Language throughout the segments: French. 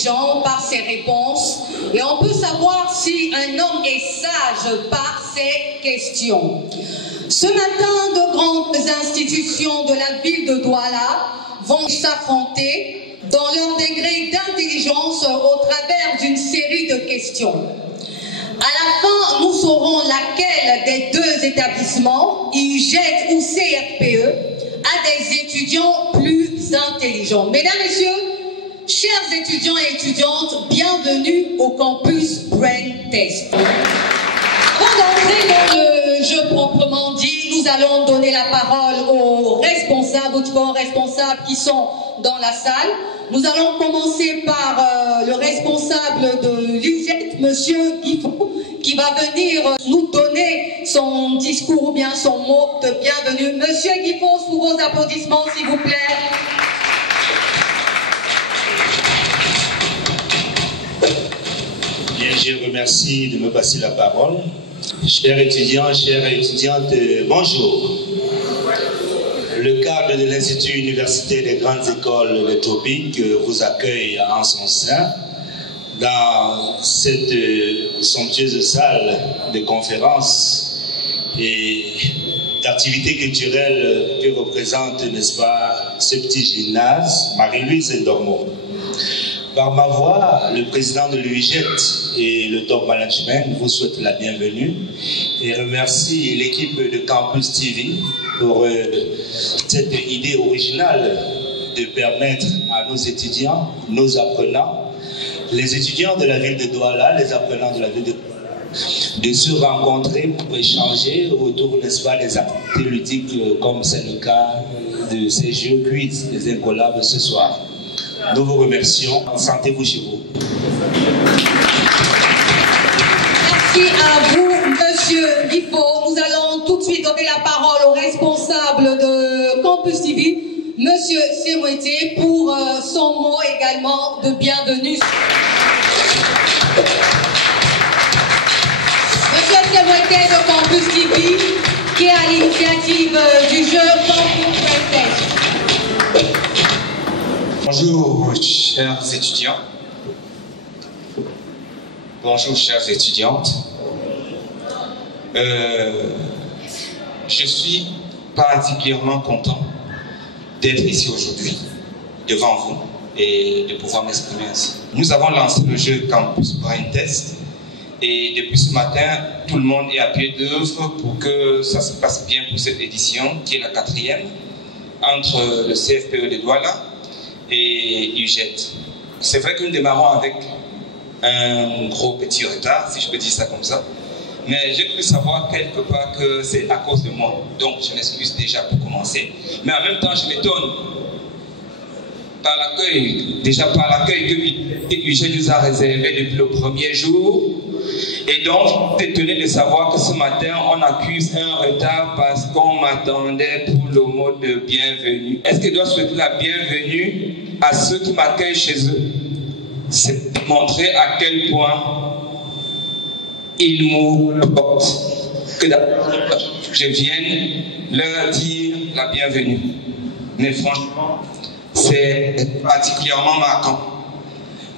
intelligent par ses réponses et on peut savoir si un homme est sage par ses questions. Ce matin, de grandes institutions de la ville de Douala vont s'affronter dans leur degré d'intelligence au travers d'une série de questions. À la fin, nous saurons laquelle des deux établissements, IUGET ou CRPE, a des étudiants plus intelligents. Mesdames, Messieurs, chers étudiants et étudiantes, bienvenue au campus Brain Test. Avant d'entrer dans le jeu proprement dit, nous allons donner la parole aux responsables, aux différents responsables qui sont dans la salle. Nous allons commencer par le responsable de l'UGET, Monsieur Guifo, qui va venir nous donner son discours ou bien son mot de bienvenue. Monsieur Guifo, sous vos applaudissements, s'il vous plaît. Bien, je remercie de me passer la parole. Chers étudiants, chères étudiantes, bonjour. Le cadre de l'Institut universitaire des grandes écoles de tropiques vous accueille en son sein dans cette somptueuse salle de conférences et d'activités culturelles que représente, n'est-ce pas, ce petit gymnase Marie-Louise Dormeau. Par ma voix, le président de l'UGET et le top management vous souhaitent la bienvenue et remercie l'équipe de Campus TV pour cette idée originale de permettre à nos étudiants, nos apprenants, les étudiants de la ville de Douala, les apprenants de la ville de se rencontrer pour échanger autour, n'est-ce pas, des activités ludiques comme c'est le cas de ces jeux quiz, les incollables ce soir. Nous vous remercions. Sentez-vous chez vous. Merci à vous, Monsieur Guifo. Nous allons tout de suite donner la parole au responsable de Campus TV, Monsieur Semouete, pour son mot également de bienvenue. Monsieur Semouete de Campus TV, qui est à l'initiative du jeu Campus Test. Bonjour, chers étudiants. Bonjour, chères étudiantes. Je suis particulièrement content d'être ici aujourd'hui, devant vous, et de pouvoir m'exprimer ainsi. Nous avons lancé le jeu Campus Brain Test, et depuis ce matin, tout le monde est à pied d'œuvre pour que ça se passe bien pour cette édition, qui est la 4e, entre le CFPE de Douala et UGET. C'est vrai que nous démarrons avec un gros petit retard, si je peux dire ça comme ça, mais j'ai cru savoir quelque part que c'est à cause de moi, donc je m'excuse déjà pour commencer. Mais en même temps, je m'étonne par l'accueil, déjà par l'accueil que UGET nous a réservé depuis le premier jour, et donc je suis étonné de savoir que ce matin on accuse un retard parce qu'on m'attendait pour le mot de bienvenue. Est-ce que je dois souhaiter la bienvenue à ceux qui m'accueillent chez eux? C'est montrer à quel point ils m'apportent que je vienne leur dire la bienvenue. Mais franchement, c'est particulièrement marquant.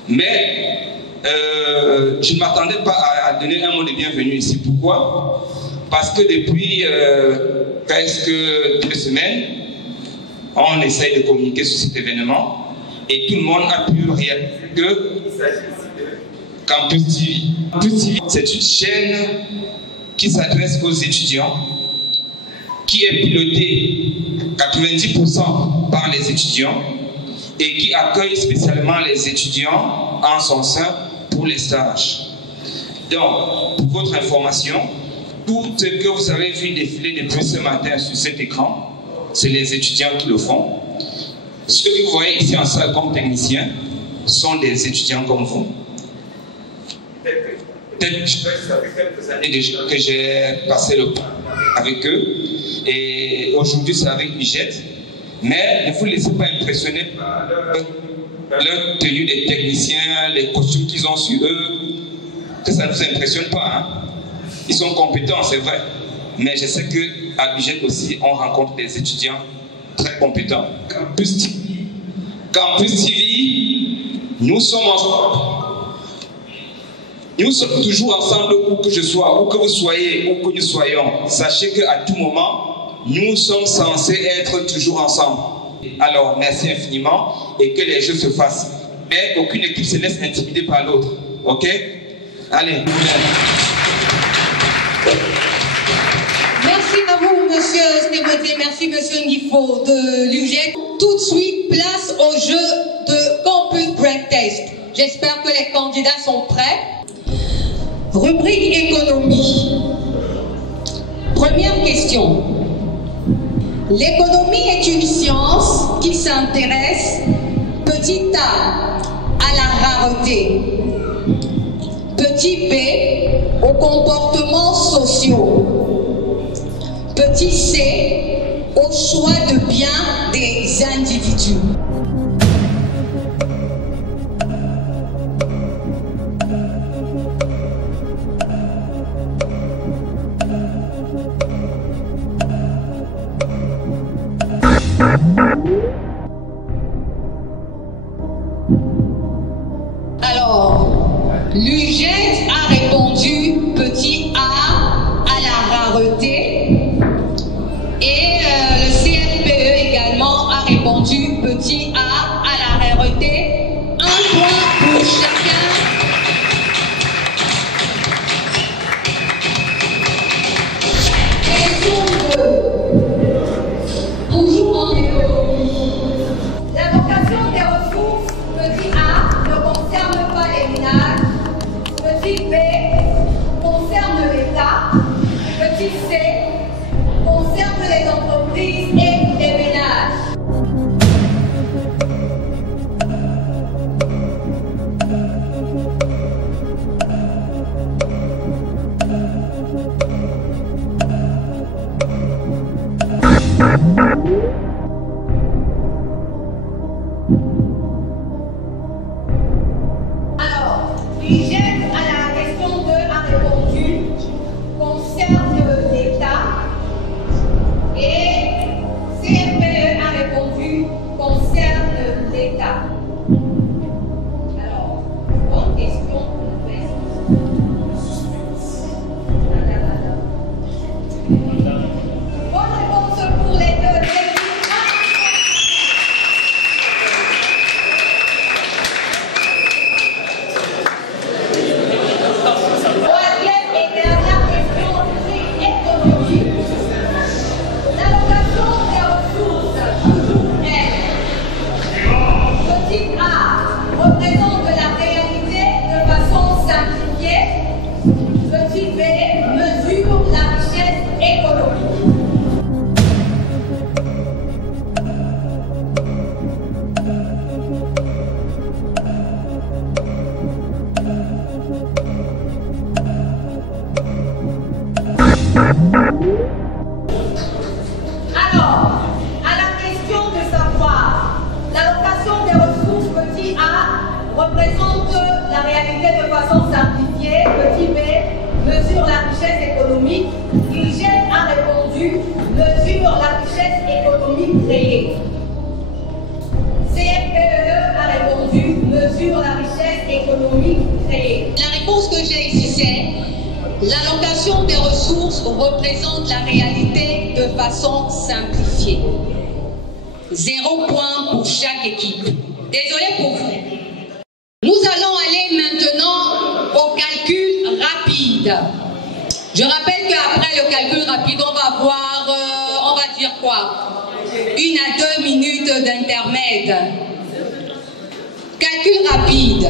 Mais je ne m'attendais pas à donner un mot de bienvenue ici. Pourquoi? Parce que depuis presque 2 semaines, on essaye de communiquer sur cet événement et tout le monde a pu réaliser que Campus TV. Campus TV, c'est une chaîne qui s'adresse aux étudiants, qui est pilotée 90% par les étudiants et qui accueille spécialement les étudiants en son sein pour les stages. Donc, pour votre information, tout ce que vous avez vu défiler depuis ce matin sur cet écran, c'est les étudiants qui le font. Ceux que vous voyez ici en salle comme techniciens sont des étudiants comme vous. Peut-être ça fait quelques années déjà que j'ai passé le temps avec eux et aujourd'hui c'est avec UGET. Mais ne vous laissez pas impressionner par leur tenue des techniciens, les costumes qu'ils ont sur eux, que ça ne vous impressionne pas. Hein? Ils sont compétents, c'est vrai. Mais je sais qu'à UGET aussi, on rencontre des étudiants très compétents. Campus TV, Nous sommes ensemble. Nous sommes toujours ensemble où que je sois, où que vous soyez, où que nous soyons. Sachez qu'à tout moment, nous sommes censés être toujours ensemble. Alors, merci infiniment et que les jeux se fassent. Mais aucune équipe se laisse intimider par l'autre. Ok? Allez. Merci à vous, monsieur Stéboté. Merci, monsieur Ngifo de l'UGEC. Tout de suite, place au jeu de Campus Brain Test. J'espère que les candidats sont prêts. Rubrique économie. Première question. L'économie est une science qui s'intéresse, petit a, à la rareté, petit b, aux comportements sociaux, petit c, au choix de biens des individus. Alors, l'UGEC a répondu petit a à la rareté et le CFPE également a répondu petit a à la rareté. Un point pour chacun. Question 2. Toujours en économie. La vocation des ressources, petit a, ne concerne pas les ménages. Petit b, concerne l'État. Petit c, concerne les entreprises et les ménages. Alors, l'UGEC à la question 2 a répondu concerne l'État et CFPE a répondu concerne l'État. Alors, bonne question. Bonne réponse pour les deux. Troisième et dernière question économique. L'allocation des ressources, toujours elle. Petit a représente la réalité de façon simplifiée. Petit b mesure la richesse économique. Alors, à la question de savoir, l'allocation des ressources petit a représente la réalité de façon simplifiée, petit b mesure la richesse économique, l'UGEC a répondu mesure la richesse économique créée. CFPE a répondu mesure la richesse économique créée. La réponse que j'ai ici c'est l'allocation des ressources représente la réalité de façon simplifiée. 0 point pour chaque équipe. Désolé pour vous. Nous allons aller maintenant au calcul rapide. Je rappelle qu'après le calcul rapide, on va avoir, on va dire quoi? 1 à 2 minutes d'intermède. Calcul rapide.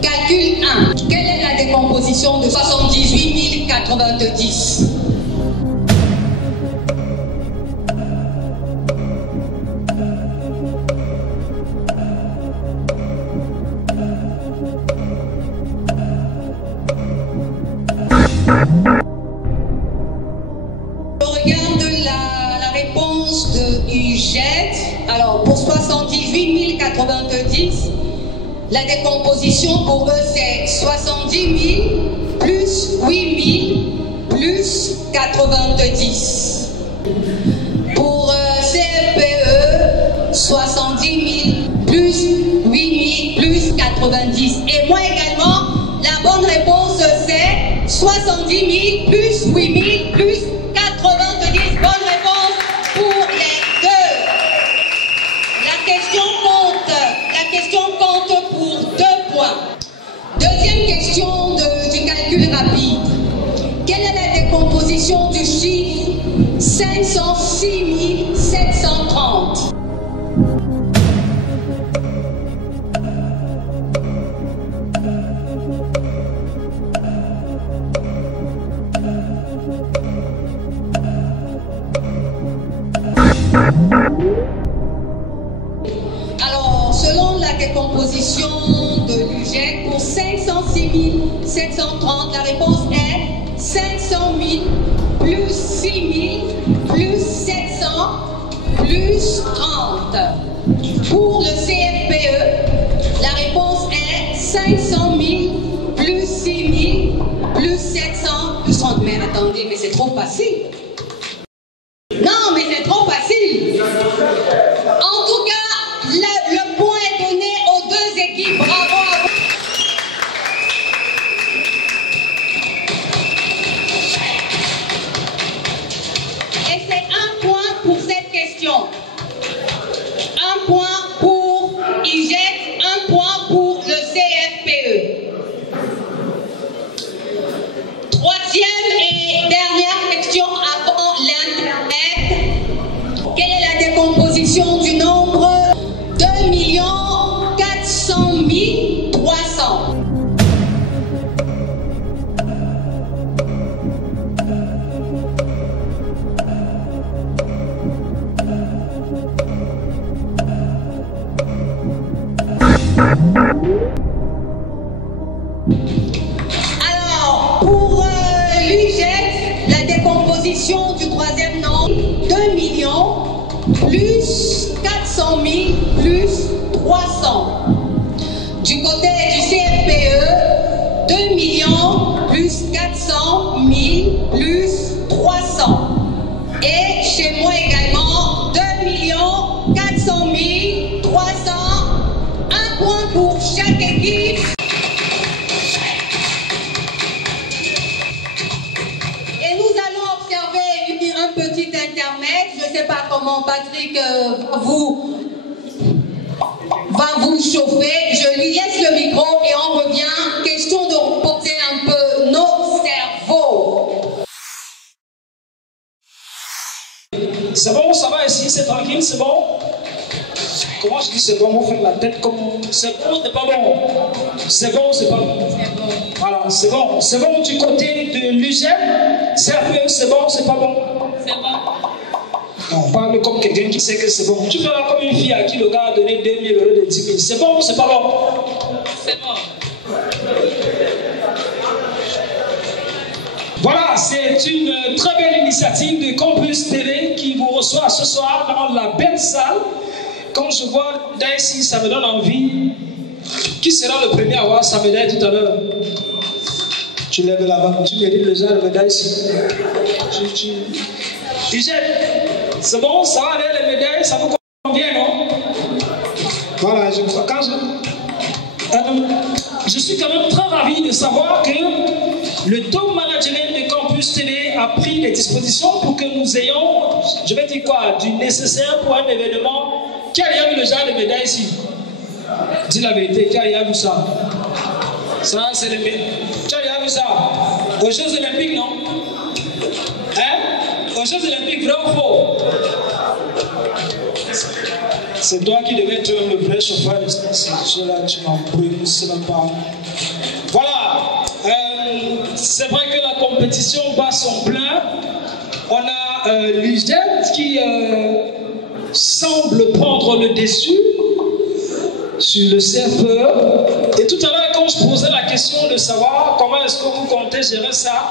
Calcul 1. Quelle est la décomposition de 78 090? Je regarde la réponse de UGEC. Alors, pour 78 090, la décomposition pour eux, c'est 70 000 plus 8 000 plus 90. Pour CFPE, 70 000 plus 8 000 plus 90. 90. Et moi également, la bonne réponse c'est 70 000 plus 8 000 plus 90. Bonne réponse pour les deux. La question compte pour 2 points. Deuxième question du calcul rapide. Quelle est la décomposition du chiffre 506 730? Alors, selon la décomposition de l'UGEC, pour 506 730, la réponse est 500 000 plus 6 000 plus 700 plus 30. Pour le CFPE, la réponse est 500 000 plus 6 000 plus 700 plus 30. Mais attendez, mais c'est trop facile. Non, mais c'est trop facile. En tout cas, le point est donné aux 2 équipes. Bravo à vous. Et c'est 1 point pour cette question. 1 point pour IGEC, 1 point pour le CFPE. Troisième et dernière question avant l'Internet. Quelle est la décomposition du nombre 2 400 300? Alors, pour l'UGEC, la décomposition du troisième nombre, 2 millions plus 400 000 plus 300. Du côté du CFPE, 2 millions plus 400 000 plus 300. Et chez moi également, 2 millions 400 000 300. 1 point pour chaque équipe. Et nous allons observer un petit intermède. Je ne sais pas comment Patrick va vous chauffer. Je lui laisse le micro et on revient. Question de reposer un peu nos cerveaux. C'est bon, ça va ici, c'est tranquille, c'est bon? Comment je dis c'est bon? On fait la tête comme... C'est bon, c'est pas bon? C'est bon, c'est pas bon? C'est bon. Voilà, c'est bon. C'est bon du côté de l'UGEC? CFPE, c'est bon, c'est pas bon? C'est bon. Non, parle comme quelqu'un qui sait que c'est bon. Tu feras comme une fille à qui le gars a donné 2 000 € de 10 000. C'est bon ou c'est pas bon? C'est bon. Voilà, c'est une très belle initiative de Campus TV qui vous reçoit ce soir dans la belle salle. Quand je vois Daisy, ça me donne envie. Qui sera le premier à voir sa médaille tout à l'heure? Tu lèves la main, tu mérites le genre de Daisy. C'est bon, ça va aller les médailles, ça vous convient, non? Voilà, je crois. Je suis quand même très ravi de savoir que le top management de Campus TV a pris les dispositions pour que nous ayons, je vais dire quoi, du nécessaire pour un événement. Qui a vu le genre de médaille ici? Dis la vérité, qui a vu ça? Ça, c'est le médaille. Qui a vu ça? Aux Jeux Olympiques, non? Hein? Aux Jeux Olympiques, vrai ou faux? C'est toi qui devais être le vrai chauffeur de ce jeu-là, tu m'embrouilles, c'est même pas. Voilà, c'est vrai que la compétition bat son plein. On a l'UGEC qui semble prendre le dessus sur le CFE. Et tout à l'heure, quand je posais la question de savoir comment est-ce que vous comptez gérer ça,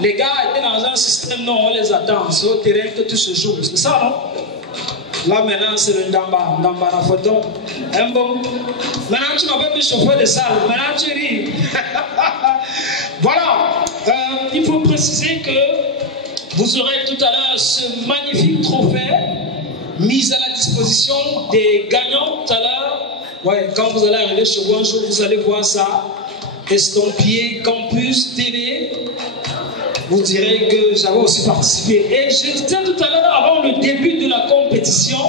les gars étaient dans un système, non, on les attend, c'est au terrain que tout se joue. C'est ça, non? Là, maintenant, c'est le Ndamba la photo. Un bon. Maintenant, tu m'appelles le chauffeur de salle. Maintenant, tu ris. Voilà. Il faut préciser que vous aurez tout à l'heure ce magnifique trophée mis à la disposition des gagnants tout à l'heure Ouais, quand vous allez arriver chez vous un jour, vous allez voir ça, estampillé Campus TV. Vous direz que j'avais aussi participé. Et je disais tout à l'heure, avant le début de la compétition,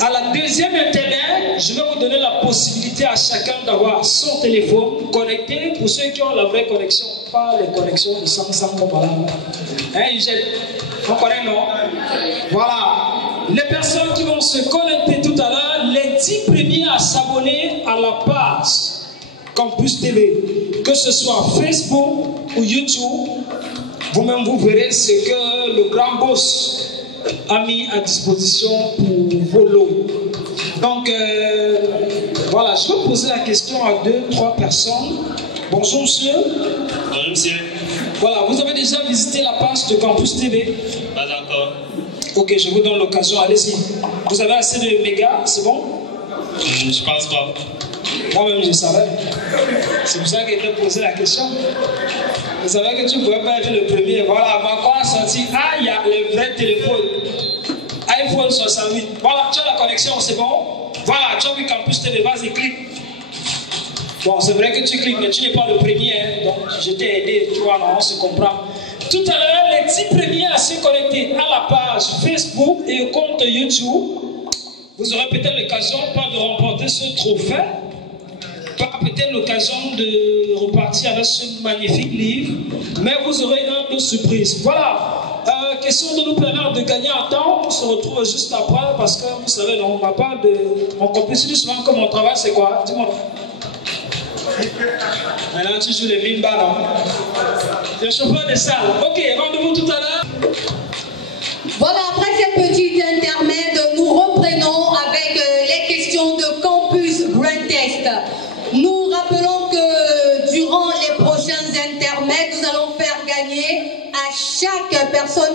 à la deuxième internet, je vais vous donner la possibilité à chacun d'avoir son téléphone connecté pour ceux qui ont la vraie connexion, pas les connexions de Samsung comme voilà. Hein, on connaît, non? Voilà. Les personnes qui vont se connecter tout à l'heure, les 10 premiers à s'abonner à la page Campus TV, que ce soit Facebook ou YouTube, vous-même vous verrez ce que le grand boss a mis à disposition pour vos lots. Donc, voilà, je vais poser la question à 2-3 personnes. Bonjour, monsieur. Bonjour, monsieur. Voilà, vous avez déjà visité la page de Campus TV? Pas encore. Ok, je vous donne l'occasion, allez-y. Vous avez assez de mégas, c'est bon? Je pense pas. Moi-même, je savais. C'est pour ça que je t'ai posé la question. Je savais que tu ne pouvais pas être le premier. Voilà, Macron a sorti. Ah, il y a les vrais téléphones. iPhone 68. Voilà, tu as la connexion, c'est bon? Voilà, tu as vu Campus TV, vas-y, clique. Bon, c'est vrai que tu cliques, mais tu n'es pas le premier. Hein, donc, je t'ai aidé, tu vois, non, on se comprend. Tout à l'heure, les 10 premiers à se connecter à la page Facebook et au compte YouTube, vous aurez peut-être l'occasion, pas de remporter ce trophée, pas peut-être l'occasion de repartir avec ce magnifique livre, mais vous aurez un de surprise. Voilà. Question de nous permettre de gagner en temps. On se retrouve juste après parce que vous savez, non, on n'a pas de. On compétit souvent comme on travaille, c'est quoi? Dis-moi. Maintenant, tu joues les mimba, non? Le chauffeur de salle. Ok, rendez-vous tout à l'heure. Voilà, après cette petite intermède, nous reprenons avec les questions de Campus Brain Test. Nous rappelons que durant les prochains intermèdes, nous allons faire gagner à chaque personne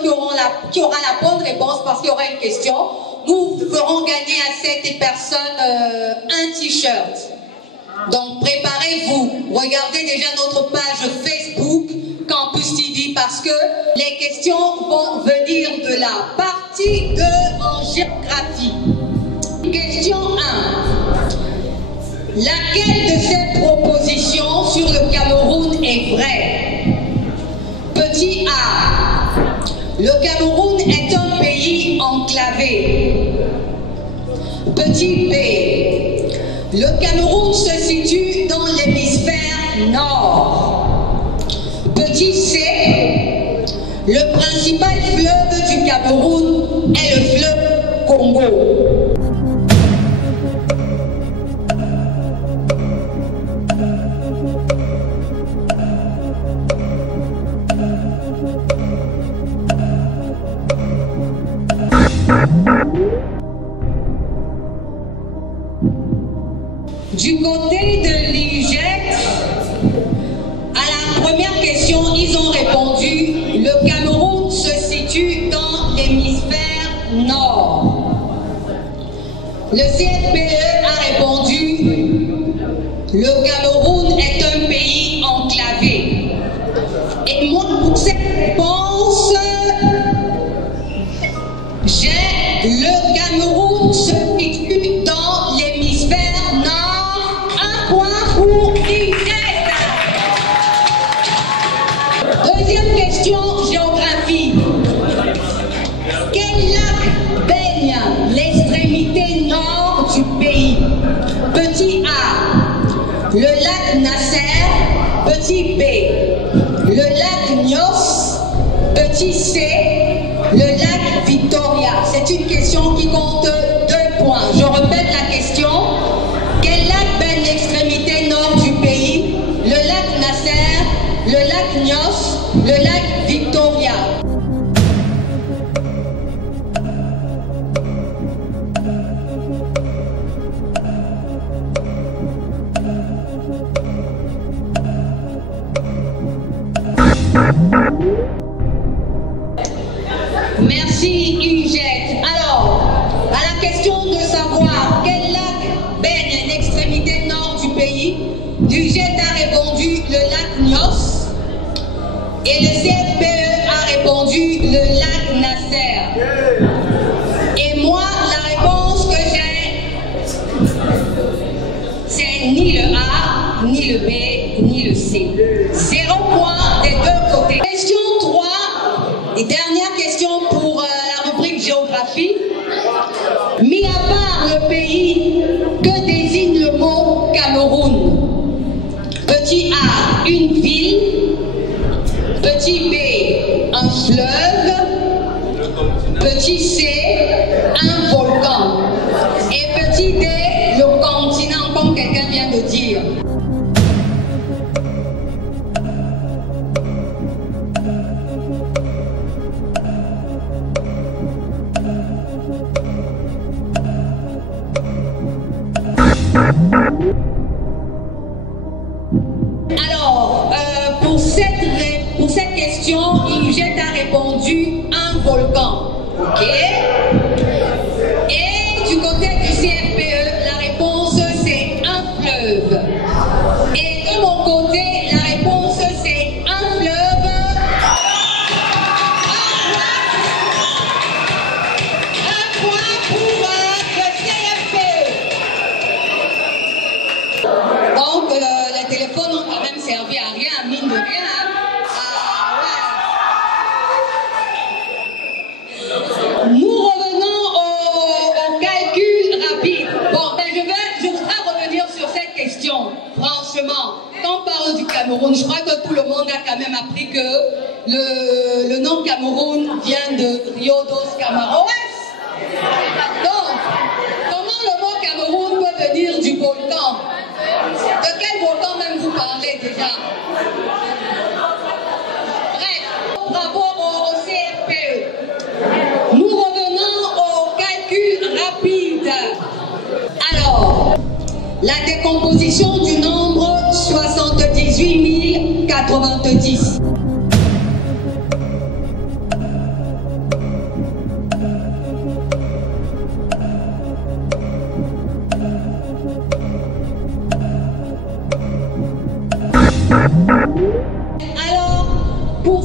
qui aura la bonne réponse, parce qu'il y aura une question, nous ferons gagner à cette personne un t-shirt. Donc préparez-vous, regardez déjà notre page Facebook Campus TV parce que les questions vont venir de la partie 2 en géographie. Question 1. Laquelle de ces propositions sur le Cameroun est vraie? Petit A. Le Cameroun est un pays enclavé. Petit B. Le Cameroun se situe dans l'hémisphère nord. Petit C. Le principal fleuve du Cameroun est le fleuve Congo. Du côté de l'IGET, à la première question, ils ont répondu « Le Cameroun se situe dans l'hémisphère nord ». Le CFPE a répondu « Le Cameroun est un pays enclavé ». Et moi, pour cette réponse, j'ai « Le Cameroun se situe dans l'hémisphère nord ». Pour deuxième question, géographie. Quel lac baigne l'extrémité nord du pays? Petit A, le lac Nasser. Petit B, le lac Nyos. Petit C, le lac Victoria. C'est une question qui compte 2 points. Je répète la question. Quel lac baigne l'extrémité nord du pays? Le lac Nasser, le lac Nyos, le lac Victoria. Merci, UGET. Alors, à la question de savoir le B, ni le C. 0 point des deux côtés. Question 3 et dernière question pour la rubrique géographie. Mis à part le pays, que désigne le mot Cameroun? Petit A, une ville. Petit B, un fleuve. Petit C, un volcan. Et petit D, le continent, comme quelqu'un vient de dire. Alors, pour cette question, Ingrid a répondu un volcan. Ok? Et du côté du CRPE, la réponse c'est un fleuve. Et de mon côté, la réponse c'est un fleuve. Un point pour le CRPE. Donc, les téléphones ont quand même servi à rien, mine de rien. Nous revenons au calcul rapide. Bon, ben je voudrais revenir sur cette question. Franchement, quand on parle du Cameroun, je crois que tout le monde a quand même appris que le nom Cameroun vient de Rio dos Camaroes. Donc, comment le mot Cameroun peut venir du volcan? De quel volcan même vous parlez déjà? Bref, bravo au CRPE. Nous revenons au calcul rapide. Alors, la décomposition du nombre 78 090. Alors, pour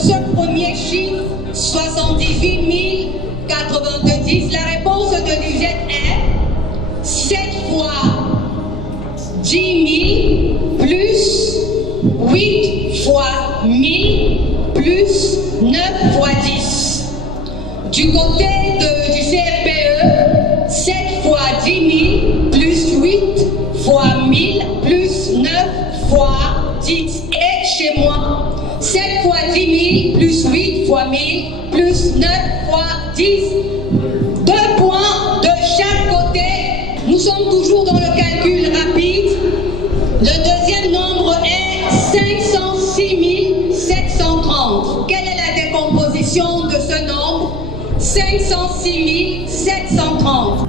ce premier chiffre, 78 090, la réponse de l'UGET est 7 fois 10 000 plus 8 fois 1000 plus 9 fois 10. Du côté du CRPE, 7 fois 10 000 plus 8 fois 1000 plus 9 fois 10. Et chez moi, 7 fois 10 000 plus 8 fois 1000 plus 9 fois 10. 2 points de chaque côté. Nous sommes toujours dans le calcul rapide. Le deuxième nombre est 506 730. Quelle est la décomposition de ce nombre? 506 730.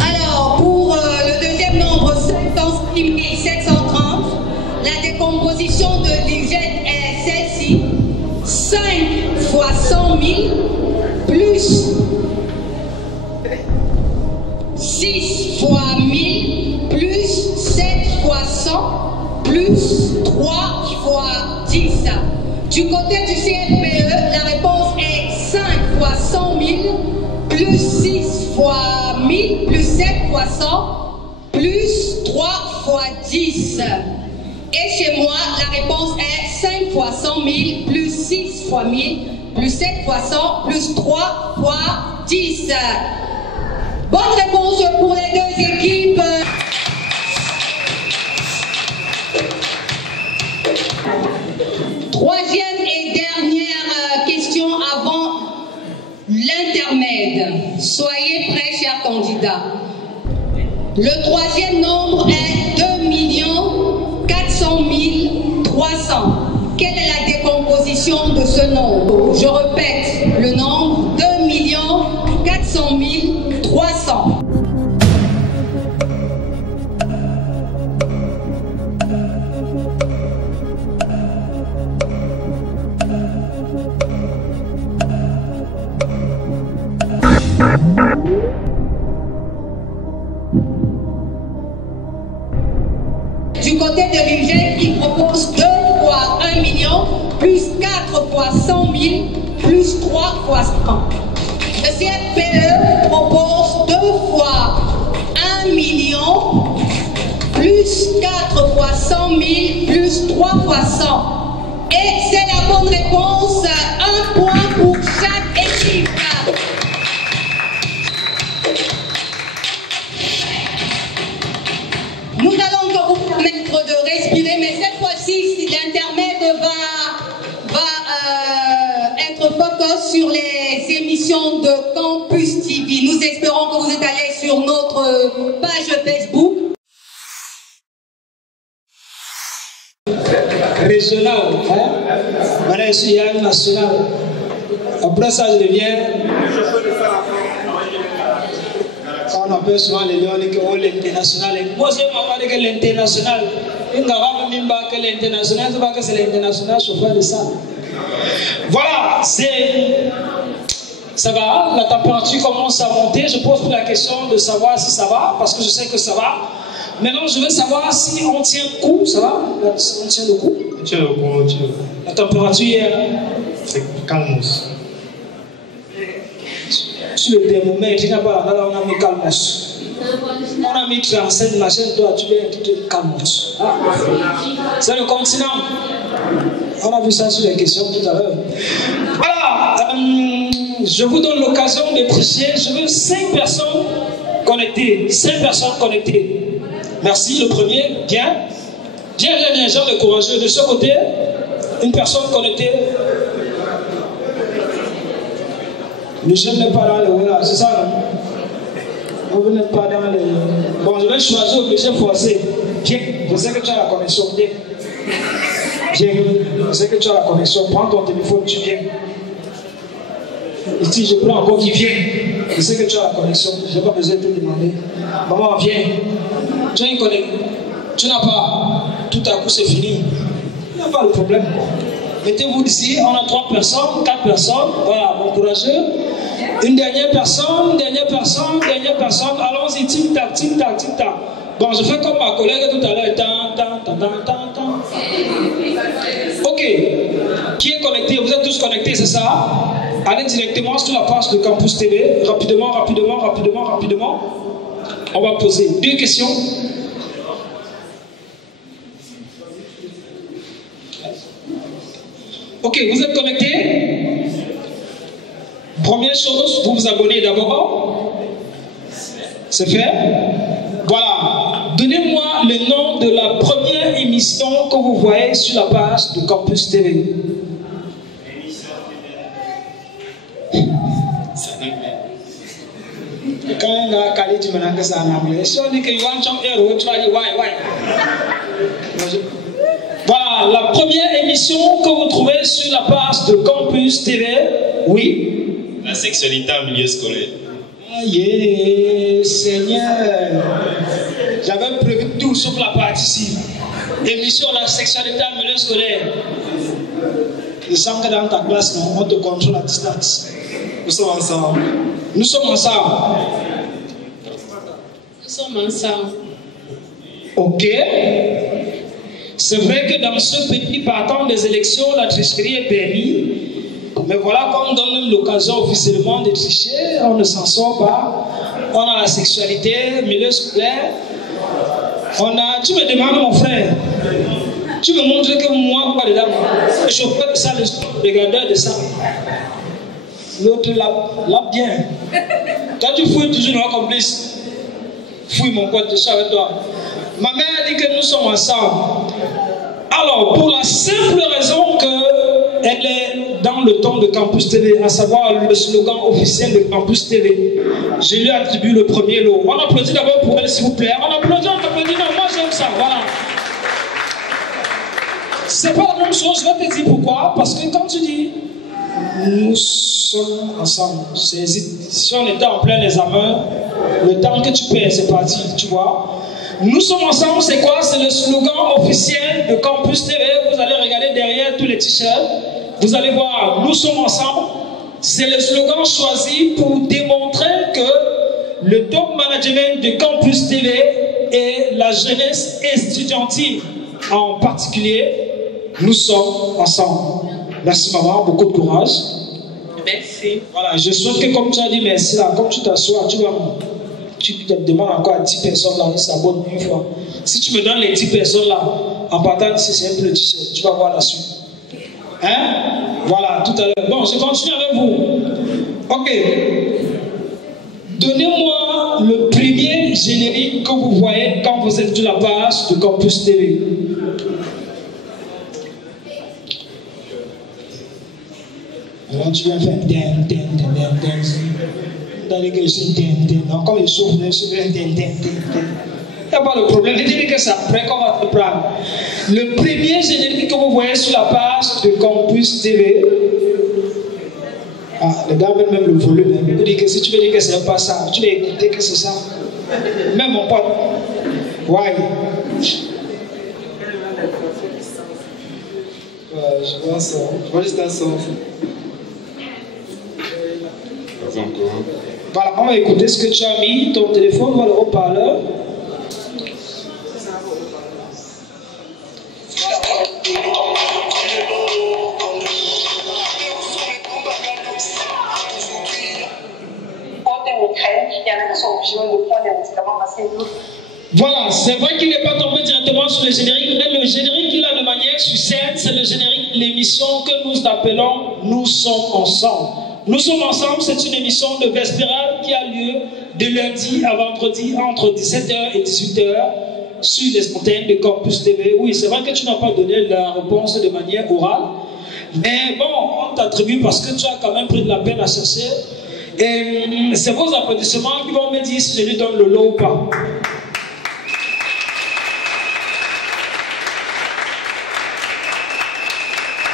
Alors, pour le deuxième nombre, 506 730, la décomposition de l'UGET est celle-ci. 5 fois 100 000 plus 6 fois 1000 plus 7 fois 100 plus 3 fois 10. Du côté du CRPE, la réponse est 5 fois 100 000 plus 6 fois 1000 plus 7 fois 100 plus 3 fois 10. Et chez moi, la réponse est 5 fois 100 000 plus 6 fois 1000 plus 7 fois 100 plus 3 fois 10. Bonne réponse pour les deux équipes. Troisième et dernière question avant l'intermède. Soyez prêts, chers candidats. Le troisième nombre est 2 400 300. Quelle est la décomposition de ce nombre? Je répète, le nombre 2 400 300. côté de l'UGEC qui propose 2 fois 1 million, plus 4 fois 100 000, plus 3 fois 100. Le CFPE propose 2 fois 1 million, plus 4 fois 100 000, plus 3 fois 100. Et c'est la bonne réponse, 1 point pour chaque équipe. Nous allons encore vous permettre de respirer, mais cette fois-ci, l'Internet va être focus sur les émissions de Campus TV. Nous espérons que vous êtes allés sur notre page Facebook. Régional, hein? Maintenant, je suis national. Après ça, je deviens. On appelle souvent les lions l'international. Moi, je m'appelle que l'international. L'international, c'est pas que c'est l'international, chauffeur de ça. Voilà, ça va, la température commence à monter. Je pose la question de savoir si ça va, parce que je sais que ça va. Maintenant, je veux savoir si on tient le coup, ça va? On tient le coup? On tient le coup, on tient le coup. La température est... C'est calmos. Sur le thermomètre, il n'y a pas là, on a mis calmos. On a mis 37 machines, toi, tu viens tout calmos. Ah. C'est le continent. On a vu ça sur les questions tout à l'heure. Voilà, je vous donne l'occasion de tricher. Je veux 5 personnes connectées. 5 personnes connectées. Merci, le premier, bien. Bien, gens de courageux. De ce côté, une personne connectée. Le jeune n'est pas dans les... Voilà, c'est ça, non? Vous n'êtes pas dans les... Bon, je vais choisir, obligé forcer. Viens, je sais que tu as la connexion. Viens. Viens, je sais que tu as la connexion. Prends ton téléphone, tu viens. Ici, je prends encore qui vient. Je sais que tu as la connexion. Je n'ai pas besoin de te demander. Maman, viens. Tu as une connexion. Tu n'as pas. Tout à coup, c'est fini. Il n'y a pas de problème. Mettez-vous ici. On a 3 personnes, 4 personnes. Voilà, bon courageux. Une dernière personne, une dernière personne, une dernière personne. Allons-y, tic-tac, tic-tac, tic-tac. Bon, je fais comme ma collègue tout à l'heure. Ok. Qui est connecté? Vous êtes tous connectés, c'est ça? Allez directement sur la page de Campus TV. Rapidement, rapidement, rapidement, rapidement. On va poser 2 questions. Ok, vous êtes connectés? Première chose, vous vous abonnez d'abord. C'est fait? Voilà. Donnez-moi le nom de la première émission que vous voyez sur la page de Campus TV. Quand on a calé du ménage, c'est en anglais. Si on dit que you want some air, tu vas dire why? Voilà, la première émission que vous trouvez sur la page de Campus TV. Oui. La sexualité en milieu scolaire. Yeah, Seigneur. J'avais prévu tout sauf la partie ici. Émission la sexualité en milieu scolaire. Je sens que dans ta classe, non, on te contrôle à distance. Nous sommes ensemble. Nous sommes ensemble. Nous sommes ensemble. Ok. C'est vrai que dans ce petit partant des élections, la tricherie est permise. Mais voilà, quand on donne l'occasion officiellement de tricher, on ne s'en sort pas. On a la sexualité, milieu scolaire. On a... Tu me demandes, mon frère. Tu me montres que moi, pas dedans. Le chauffeur de ça, le regardeur de ça. L'autre l'a bien. Toi, tu fouilles toujours nos complices. Fouille mon pote, je suis avec toi. Ma mère a dit que nous sommes ensemble. Alors, pour la simple raison qu'elle est dans le ton de Campus TV, à savoir le slogan officiel de Campus TV, je lui attribue le premier lot. On applaudit d'abord pour elle, s'il vous plaît. On applaudit, non, moi j'aime ça, voilà. C'est pas la même chose, je vais te dire pourquoi. Parce que quand tu dis nous sommes ensemble, si on était en plein examen, le temps que tu perds, c'est parti, tu vois. Nous sommes ensemble, c'est quoi? C'est le slogan officiel de Campus TV. Vous allez regarder derrière tous les t-shirts. Vous allez voir, nous sommes ensemble. C'est le slogan choisi pour démontrer que le top management de Campus TV et la jeunesse estudiantine en particulier, nous sommes ensemble. Merci maman, beaucoup de courage. Merci. Voilà, je souhaite que comme tu as dit merci là, comme tu t'assois, tu te demandes encore à 10 personnes là, on s'abonne une fois. Si tu me donnes les 10 personnes là, en partant d'ici, c'est un peu le t-shirt, tu vas voir la suite. Hein? Voilà, tout à l'heure. Bon, je continue avec vous. Ok. Donnez-moi le premier générique que vous voyez quand vous êtes sur la page de Campus TV. Alors tu viens faire dans les gueules, comme il souffle, il n'y a pas de problème. Dites-lui que c'est après qu'on va te prendre. Le premier générique que vous voyez sur la page de Campus TV. Ah, les gars veulent même le volume. Hein. Vous dites que si tu veux dire que c'est pas ça, tu vas écouter que c'est ça. Même mon pote. Why? Je vois ça. Je vois juste un son. Voilà, on va écouter ce que tu as mis. Ton téléphone va le haut-parleur. Voilà, c'est vrai qu'il n'est pas tombé directement sur le générique, mais le générique qu'il a de manière succincte, c'est le générique, l'émission que nous appelons Nous sommes ensemble. Nous sommes ensemble, c'est une émission de vespérale qui a lieu de lundi à vendredi entre 17h et 18h sur les antennes de Campus TV. Oui, c'est vrai que tu n'as pas donné la réponse de manière orale, mais bon, on t'attribue parce que tu as quand même pris de la peine à chercher. Et c'est vos applaudissements qui vont me dire si je lui donne le lot ou pas.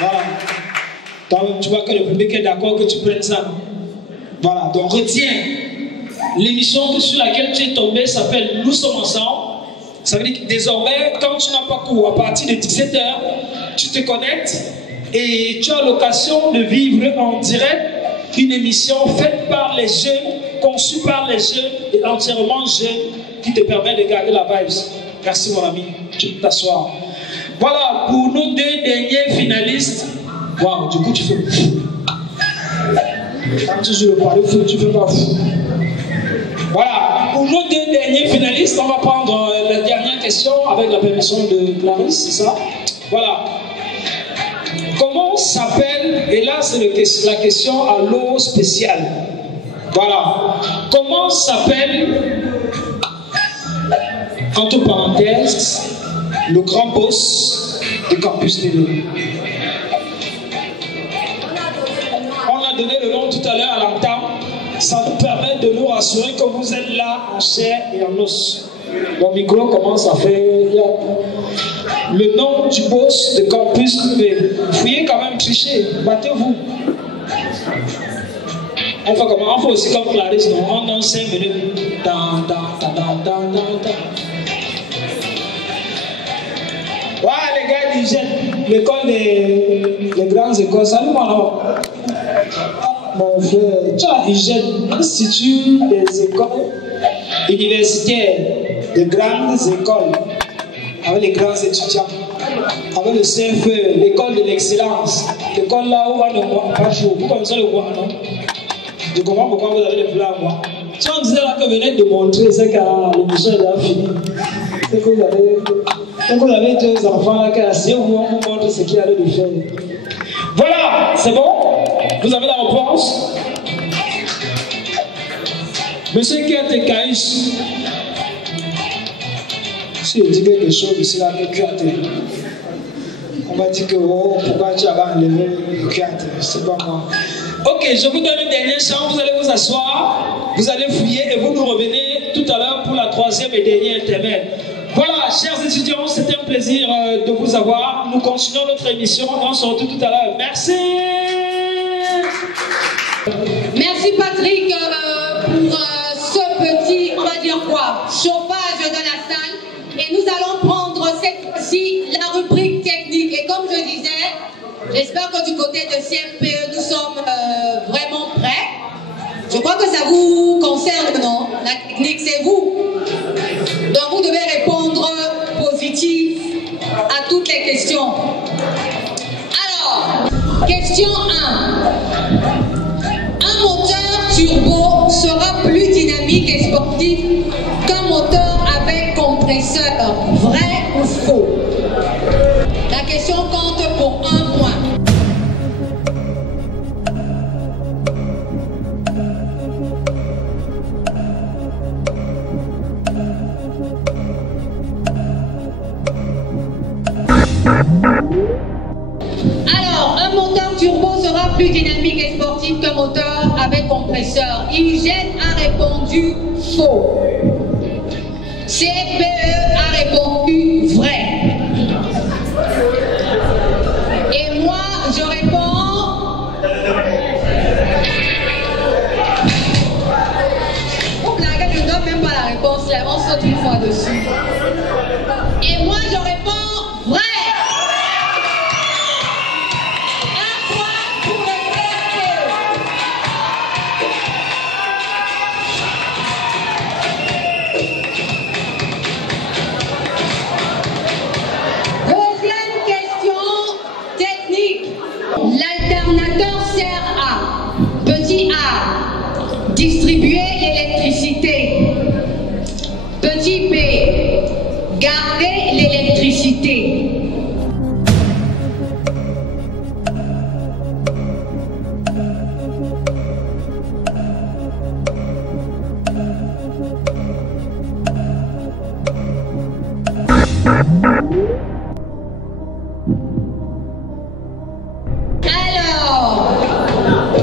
Voilà. Donc, tu vois que le public est d'accord que tu prennes ça. Voilà. Donc, retiens. L'émission sur laquelle tu es tombé s'appelle Nous sommes ensemble. Ça veut dire que désormais, quand tu n'as pas cours, à partir de 17h, tu te connectes et tu as l'occasion de vivre en direct une émission faite par les jeunes, conçue par les jeunes et entièrement jeunes qui te permet de garder la vibe. Merci mon ami. Tu peux t'asseoir. Voilà, pour nos deux derniers finalistes. Waouh, du coup, tu fais fou. Quand tu joues le pari fou, tu fais pas fou. Voilà, pour nos deux derniers finalistes, on va prendre la dernière question avec la permission de Clarisse, c'est ça? Voilà. Comment s'appelle, et là c'est la question à l'eau spéciale. Voilà. Comment s'appelle, entre parenthèses, le grand boss de Campus TV? On a donné le nom tout à l'heure à l'entame. Ça nous permet de nous rassurer que vous êtes là en chair et en os. Mon micro commence à faire le nom du boss de Campus TV. Fouillez quand même, trichez, battez-vous. On fait comment? On fait aussi comme Clarisse, non? On donne 5 minutes. Ouais, les gars du GEN, l'école des grandes écoles. Salut mon nom. Mon frère, tu as un institut des écoles universitaires, de grandes écoles, avec les grands étudiants, avec le CFE, l'école de l'excellence, l'école là où on ne voit pas chaud. Vous connaissez le voix, non? Je comprends pourquoi vous avez les plats à moi. Si on disait là que vous venez de montrer, c'est que l'émission est déjà finie. C'est que vous avez deux enfants là, que si on vous montre ce qu'il y a de faire. Voilà, c'est bon? Vous avez la réponse? Monsieur Kiate Kaïs, si je dis quelque chose ici là, que Kiate, on va dire que oh, pourquoi tu as enlevé Kiate? C'est pas moi. Ok, je vous donne une dernière chance, vous allez vous asseoir, vous allez fouiller et vous nous revenez tout à l'heure pour la troisième et dernière intermède. Voilà, chers étudiants, c'était un plaisir de vous avoir. Nous continuons notre émission et on se retrouve tout à l'heure. Merci. Merci Patrick pour ce petit, on va dire quoi, chauffage de la salle. Et nous allons prendre cette fois-ci la rubrique technique. Et comme je disais, j'espère que du côté de CMPE, nous sommes vraiment prêts. Je crois que ça vous concerne, non? La technique, c'est vous. Donc vous devez répondre positif à question. Alors, question 1. Un moteur turbo sera plus dynamique et sportif qu'un moteur avec compresseur. Vrai ou faux? La question compte pour 1 point. Alors, un moteur turbo sera plus dynamique et sportif qu'un moteur avec compresseur. Hygiène a répondu faux. CFPE a répondu vrai. Et moi, je réponds... Oh, blague, je ne donne même pas la réponse là, on saute une fois dessus. Et moi, je réponds vrai. L'alternateur sert à, petit a, distribuer l'électricité. Petit b, garder l'électricité.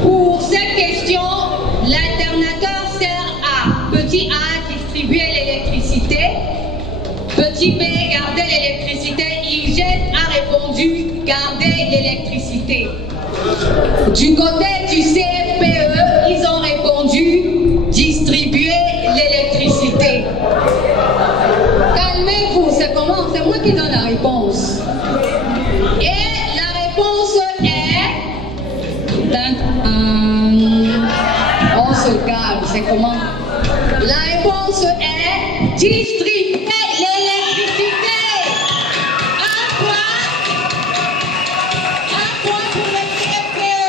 Pour cette question, l'alternateur sert à, petit a, distribuer l'électricité, petit b, garder l'électricité. Hygiène a répondu garder l'électricité. Du côté du CFPE, ils ont répondu distribuer l'électricité. Calmez-vous, c'est comment? C'est moi qui donne la réponse. Et la réponse est... On se calme, c'est comment? La réponse est distribuer l'électricité. Un point pour le CFPE.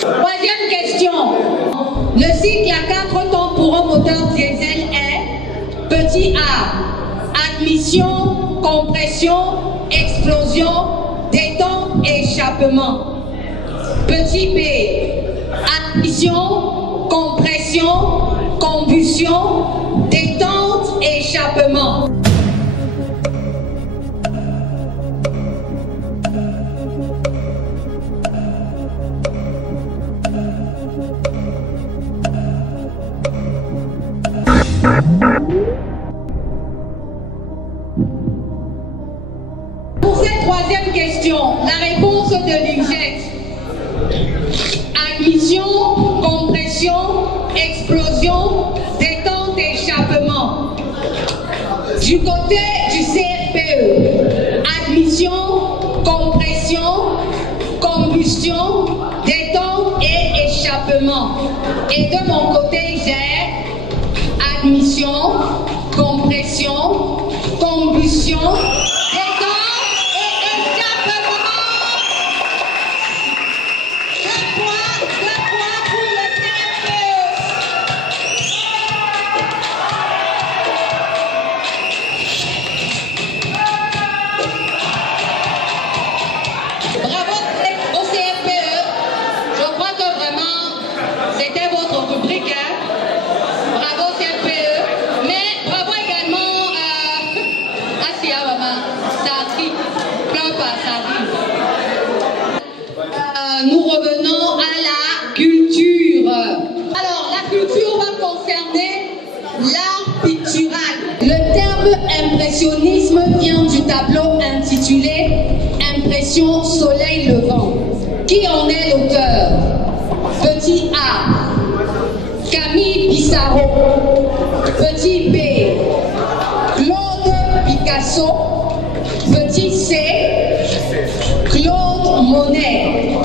Troisième question. Le cycle à 4 temps pour un moteur diesel est petit a, admission, compression, explosion, détente et échappement. Petit b, admission, compression, combustion, détente et échappement. Pour cette troisième question, la réponse de l'UGET. Admission, compression, explosion, détente et échappement. Du côté du CFPE, admission, compression, combustion, détente et échappement. Et de mon côté, j'ai admission, compression, combustion, nous revenons à la culture. Alors, la culture va concerner l'art pictural. Le terme impressionnisme vient du tableau intitulé Impression soleil levant. Qui en est l'auteur? Petit A, Camille Pissarro. Petit B, Claude Picasso. Petit C, Claude Monet.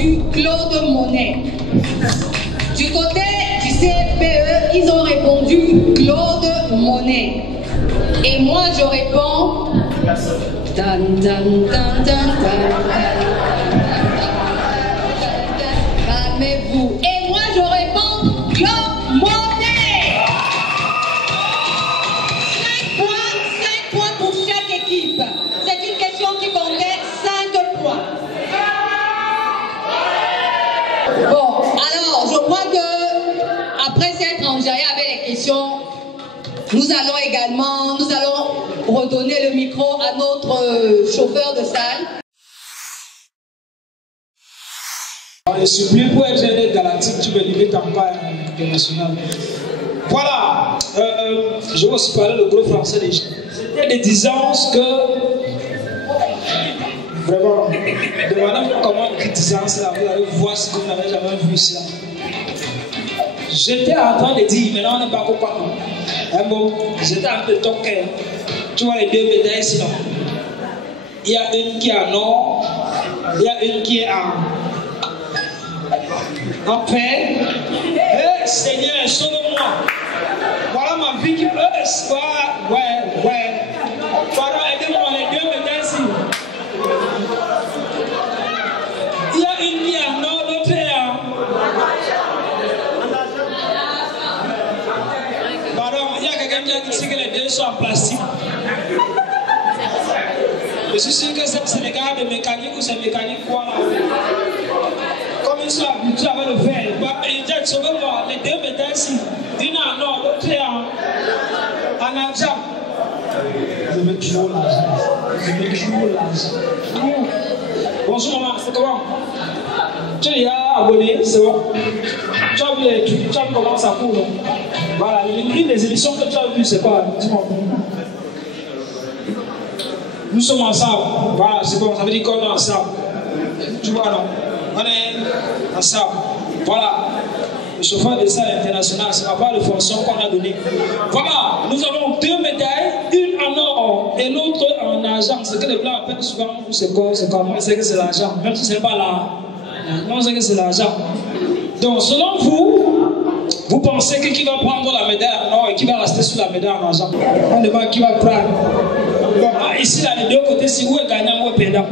répondu Claude Monet. Du côté du CFPE, ils ont répondu Claude Monet. Et moi, je réponds... Calmez-vous. Et moi, je réponds Claude Monet. 5 points pour chaque équipe. C'est une question qui comptait 5 points. Bon, alors, je crois que après s'être enjaillé avec les questions, nous allons redonner le micro à notre chauffeur de salle. Je supplie pour être un galactique, tu me limites en pas international. Voilà, je vais aussi parler le gros français déjà. C'était des distances que, vraiment, demandez comment une distance là, vous allez voir ce que vous n'avez jamais vu cela. J'étais en train de dire, maintenant on n'est pas quoi. Bon, j'étais en train de toquer. Tu vois les deux médailles ici, non? Il y a une qui est en or, il y a une qui est en paix. Hey, Seigneur, sauve-moi. Voilà ma vie qui peut. Ouais. Pardon, aidez-moi, les deux médailles ici. Il y a une qui est en or, l'autre est en. Pardon, il y a quelqu'un qui a dit que les deux sont en plastique. Je suis sûr que c'est les gars de mécanique ou c'est mécanique quoi là. Comme ils sont habitués avec le verre. Ils disent, sauvez-moi, les deux médailles ici. Une en or, l'autre est en argent. Je veux toujours l'argent. Bonjour maman, c'est comment? Tu es abonné, c'est bon? Tu as vu comment ça coule, non? Voilà, une des émissions que tu as vues, c'est quoi? Dis-moi. Nous sommes ensemble. Voilà, c'est bon, ça veut dire qu'on est ensemble. Tu vois, non? On est ensemble. Voilà. Le chauffeur de salle international, c'est pas de fonction qu'on a donné. Voilà, nous avons deux médailles, une en or et l'autre en argent. Ce que les blancs appellent souvent, c'est quoi? Moi, je sais que c'est l'argent. Même si ce n'est pas là. Moi, je sais que c'est l'argent. Donc, selon vous, vous pensez que qui va prendre la médaille en or et qui va rester sur la médaille en argent? On demande qui va prendre. Bon, ici, là, les deux côtés, si où est gagnant ou est perdant?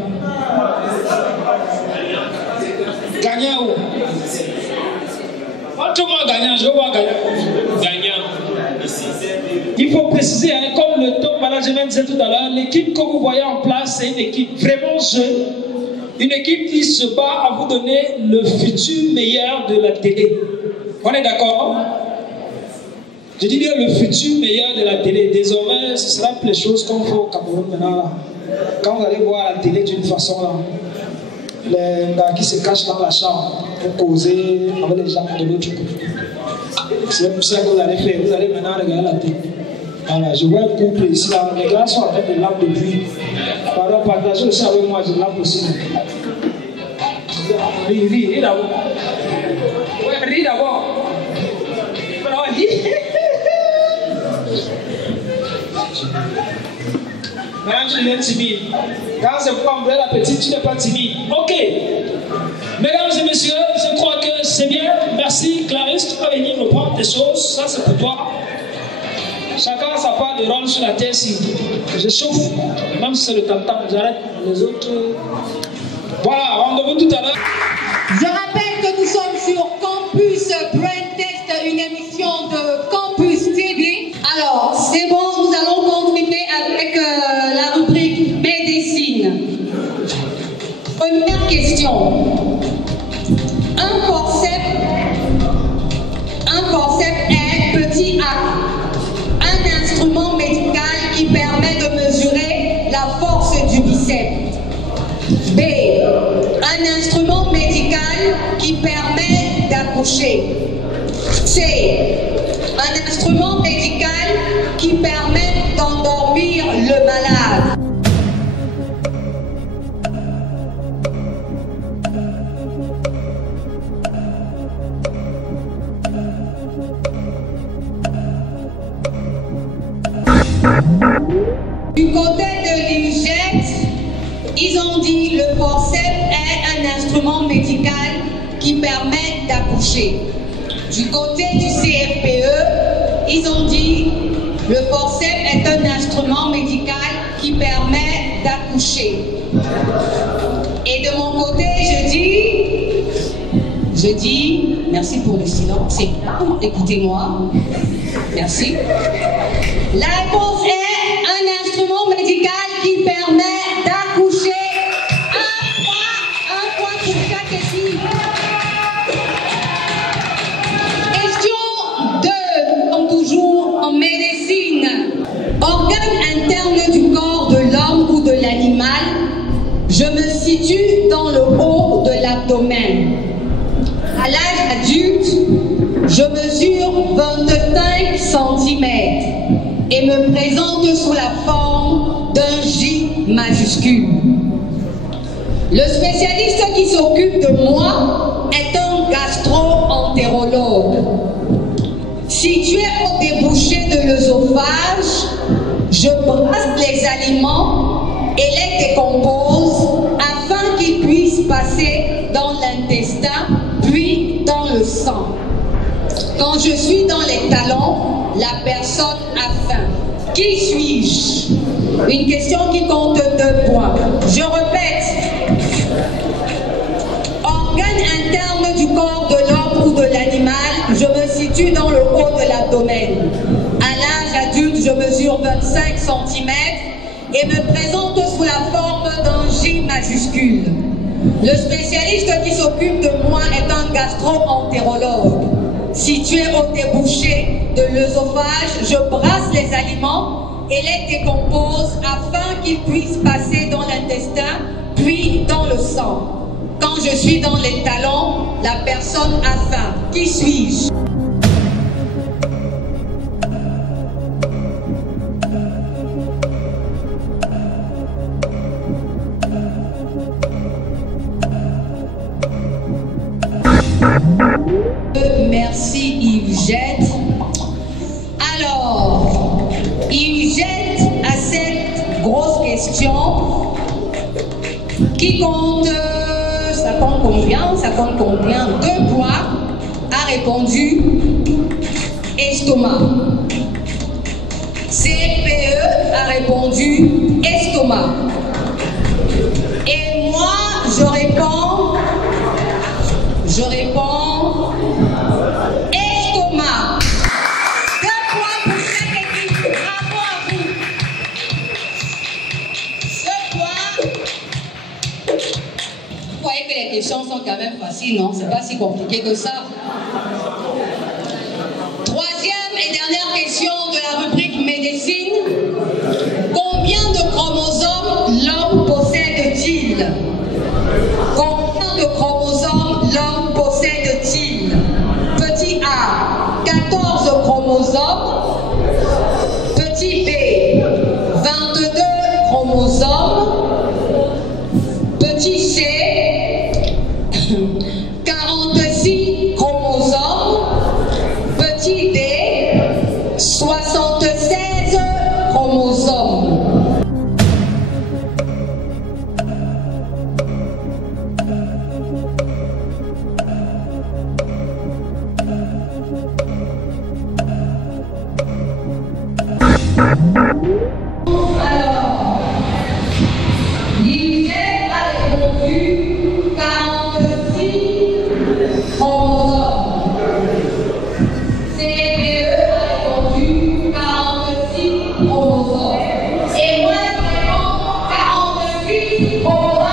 Gagnant où? Tout le monde gagnant, je vois gagnant. Il faut préciser, hein, comme le top management disait tout à l'heure, l'équipe que vous voyez en place, c'est une équipe vraiment jeune. Une équipe qui se bat à vous donner le futur meilleur de la télé. On est d'accord? Je dis bien le futur meilleur de la télé. Désormais, ce sera plus les choses qu'on fait au Cameroun maintenant. Là. Quand vous allez voir la télé d'une façon là, les gars qui se cachent dans la chambre pour causer avec les gens de l'autre côté. C'est pour ça que vous allez faire. Vous allez maintenant regarder la télé. Voilà, je vois un couple ici là. Les gars sont en train de laver depuis. Pardon, partagez aussi avec moi, je lave aussi. Ris d'abord. Ouais, ris d'abord. Maintenant, tu es timide. Quand c'est pour enlever la petite, tu n'es pas timide. Ok. Mesdames et messieurs, je crois que c'est bien. Merci, Clarisse. Tu vas venir me prendre tes choses. Ça, c'est pour toi. Chacun a sa part de rôle sur la terre ici. Je chauffe. Même si c'est le tam-tam, j'arrête. Les autres. Voilà, rendez-vous tout à l'heure. Je rappelle que nous sommes sur Campus Brain Test, une émission de Campus TV. Alors, c'est bon, nous allons continuer avec la rubrique médecine. Première question. Un forceps est petit A. Un instrument médical qui permet de mesurer la force du biceps. B. Un instrument médical qui permet d'accoucher. C. Un instrument médical qui permet d'endormir le malade. Du côté de l'INGET, ils ont dit le forceps est un un instrument médical qui permet d'accoucher. Du côté du CFPE, ils ont dit le forceps est un instrument médical qui permet d'accoucher. Et de mon côté, je dis, merci pour le silence, c'est bien, écoutez-moi, merci. La réponse est un instrument médical qui permet d'accoucher. Un point pour chaque équipe. Question 2, nous sommes toujours en médecine. Organe interne du corps de l'homme ou de l'animal, je me situe dans le haut de l'abdomen. À l'âge adulte, je mesure 25 cm et me présente sous la forme d'un J majuscule. Le spécialiste qui s'occupe de moi est un gastro-entérologue. Situé au débouché de l'œsophage, je brasse les aliments et les décompose afin qu'ils puissent passer dans l'intestin puis dans le sang. Quand je suis dans les talons, la personne a faim. Qui suis-je? Une question qui compte 2 points. Je répète. Organe interne du corps de l'homme ou de l'animal, je me situe dans le haut de l'abdomen. À l'âge adulte, je mesure 25 cm et me présente sous la forme d'un J majuscule. Le spécialiste qui s'occupe de moi est un gastro-entérologue. Situé au débouché de l'œsophage, je brasse les aliments et les décompose afin qu'ils puissent passer dans l'intestin, puis dans le sang. Quand je suis dans les talons, la personne a faim. Qui suis-je? Merci Yves-Jette. Alors, Yves-Jette a cette grosse question qui compte, ça compte combien? Ça compte combien? 2 points. A répondu estomac. CFPE a répondu estomac. Et moi, je réponds estomac. 2 points pour chaque équipe. Bravo à vous. 2 points. Vous voyez que les questions sont quand même faciles, non? C'est pas si compliqué que ça. 3e et dernière question de la rubrique médecine. Combien de chromosomes l'homme possède-t-il? Combien de chromosomes l'homme possède-t-il? Petit A, 14 chromosomes. Petit B, 22 chromosomes. Petit C, 46 chromosomes. Petit D, 76 chromosomes. Alors, Yves a répondu 46 chromosomes. CPE a répondu 46 chromosomes. Et moi, je réponds 46 chromosomes.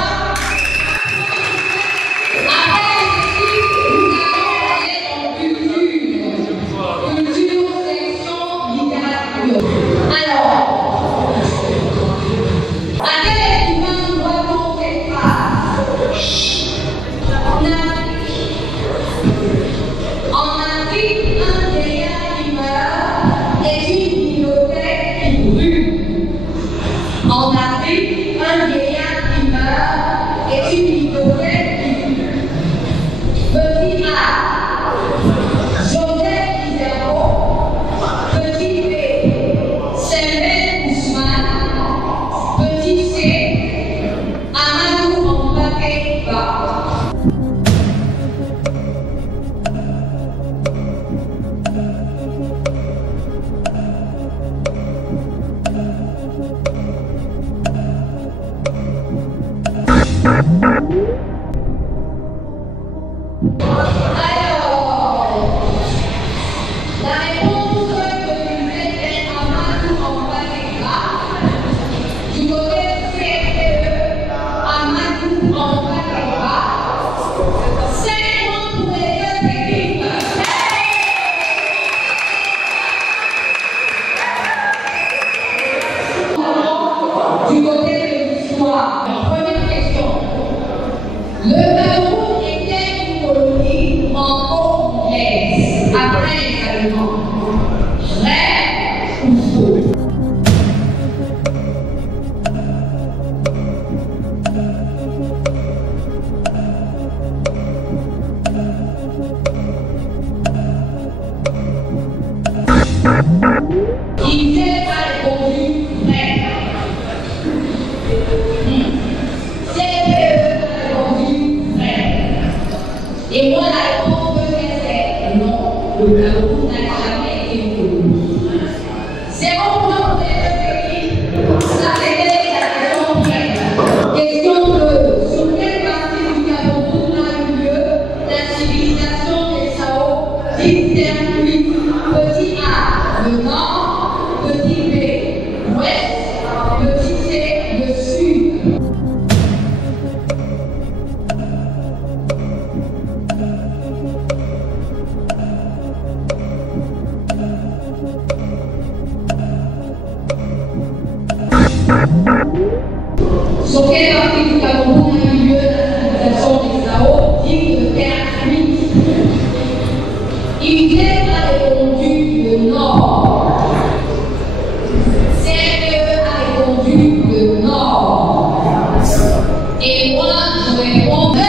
Après ici, nous allons aller en culture. Culture, section, littérature. Alors, à quel humain doit-on faire face? marin également. Vrai ou faux? Il a répondu vrai. CPE a répondu vrai. Et moi, la réponse que c'est non, le Cameroun n'a jamais été reconnu. 0 point pour les pays. Ça, c'était la question piège. Question 2. Sur quelle partie du Cameroun a eu lieu la civilisation des Sao, dite terme petit A, le nord, petit B, l'ouest, petit C, le sud. Sur quelle partie du Cameroun a eu lieu la civilisation des Sao, dite de terre cuite? Il a répondu le nord. CPE a répondu le nord. Et moi, je réponds le nord.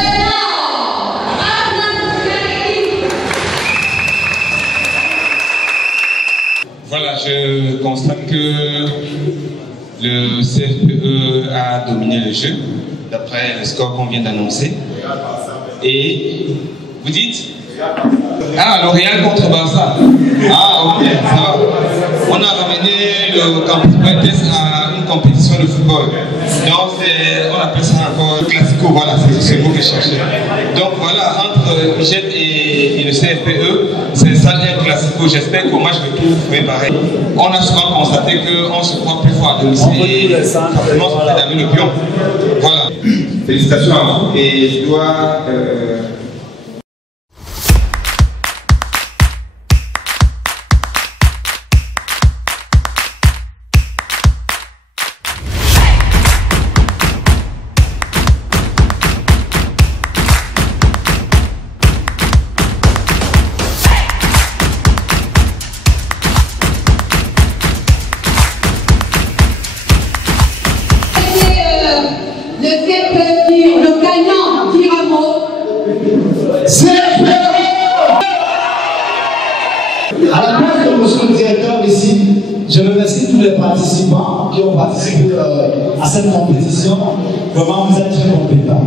Voilà, je constate que le CFPE a dominé le jeu, d'après le score qu'on vient d'annoncer. Et vous dites? Ah, L'Oréal contre Barça. Ah, ok, ça va. On a ramené le campus test à une compétition de football. Donc, on appelle ça encore le classico. Voilà, c'est le mot que je cherchais. Donc, voilà, entre UGET et le CFPE, c'est ça un classico. J'espère qu'au match de tout ferait pareil. On a souvent constaté qu'on se croit plus fort à domicile et simplement se fait d'amener le pion. Voilà. Félicitations à vous. Et je dois. Le gagnant, dire un mot. À la place de monsieur le directeur ici, je remercie tous les participants qui ont participé à cette compétition. Vraiment, vous êtes très compétents.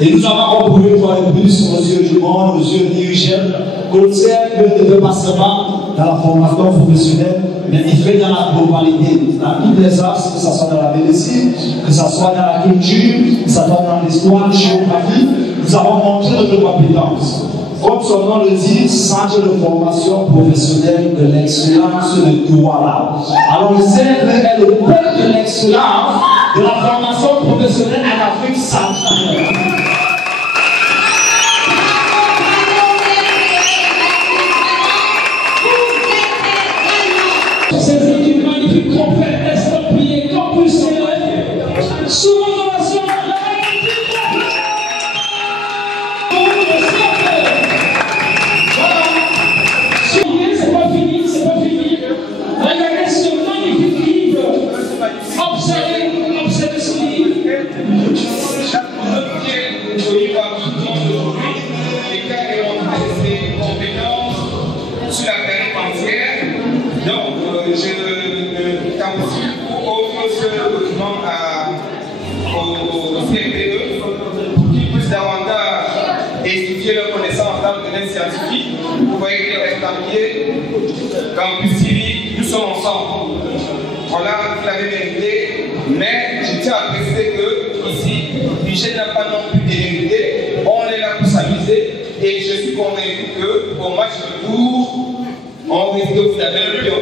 Et nous avons retrouvé une fois de plus aux yeux du monde, aux yeux de l'UGET, que le CFPE ne veut pas seulement dans la formation professionnelle, mais il fait dans la globalité, dans toutes les arts, que ce soit dans la médecine, que ce soit dans la culture, que ce soit dans l'histoire, la géographie. Nous avons montré notre compétence. Comme son nom le dit, centre de formation professionnelle de l'excellence de Douala. Alors le CFPE est le pôle de l'excellence de la formation professionnelle en Afrique centrale. C'est une magnifique trophée estampillé Campus CF sous l'innovation de la c'est pas fini, c'est pas fini. Regardez ce magnifique livre. Observez ce livre. Chaque objet connu par tout le monde aujourd'hui, les cas et ses compétences sur la planète entière. Donc, je t'envoie offre ce document au CFPE pour qu'ils puissent davantage étudier leurs connaissances dans le domaine scientifique. Vous voyez que les estampillés, Campus civique, nous sommes ensemble. Voilà, vous l'avez mérité, mais je tiens à préciser que ici, l'UGET n'a pas non plus démérité. On est là pour s'amuser et je suis convaincu qu'au match de tour, on risque de vous donner le pion.